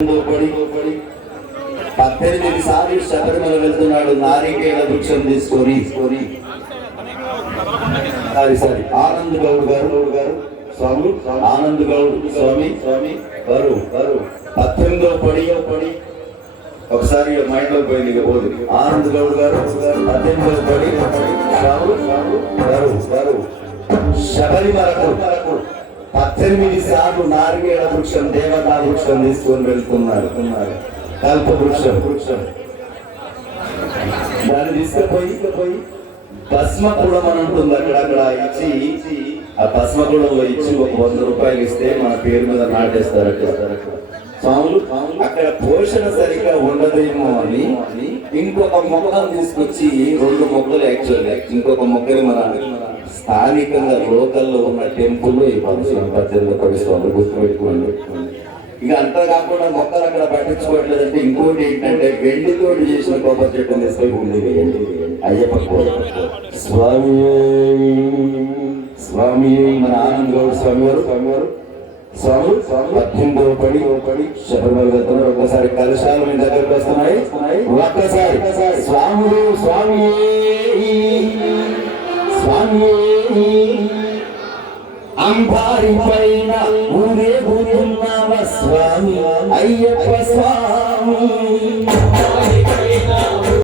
18 సార్లు శబరిమల వెళ్తున్నాడు. నారికేళ వృక్షం తీసుకొని ఆనంద్ గౌడ్ గారు స్వామి ఆనంద్ గౌడ్ స్వామి వారు 18వ పడి ఒకసారి మైండ్ లో పోయింది. పోదు ఆనంద్ గౌడ్ గారు 18వ పడి వారు శబరిమలకు 18 సార్లు నారికేళ వృక్షం దేవతా వృక్షం తీసుకొని వెళ్తున్నారు. కల్ప వృక్షం దాన్ని తీసుకుపోయి భస్మకూడం అని ఉంటుంది. అక్కడక్కడ ఇచ్చి ఆ భస్మకూడంలో ఇచ్చి ఒక 100 రూపాయలు ఇస్తే మన పేరు మీద నాటేస్తారు. స్వాములు అక్కడ పోషణ సరిగ్గా ఉండదేమో అని ఇంకొక మొక్కను తీసుకొచ్చి 2 మొక్కలు యాక్చువల్గా ఇంకొక మొక్కని మన స్థానికంగా లోకల్లో ఉన్న టెంపుల్ ఈ 18 స్వాములు గుర్తుపెట్టుకోండి. ఇక అంతా కాకుండా మొక్కలు అక్కడ పట్టించుకోవట్లేదంటే ఇంకోటి ఏంటంటే వెండితోటి చేసిన కొబ్బరి చెట్టుని తీసుకొని ఉంది వేయండి. అయ్యప్ప స్వామి స్వామి మన ఆనంద్ గౌడ్ స్వామి వారు 18వ పడి శబరిమల వెళ్తున్నారు. ఒక్కసారి కలశాలు మీ దగ్గరకు వస్తున్నాయి. ఒక్కసారి స్వాములు స్వామి స్వామి అంబారి పైన ఊరేగుతున్నావ స్వామి అయ్యప్ప స్వామి.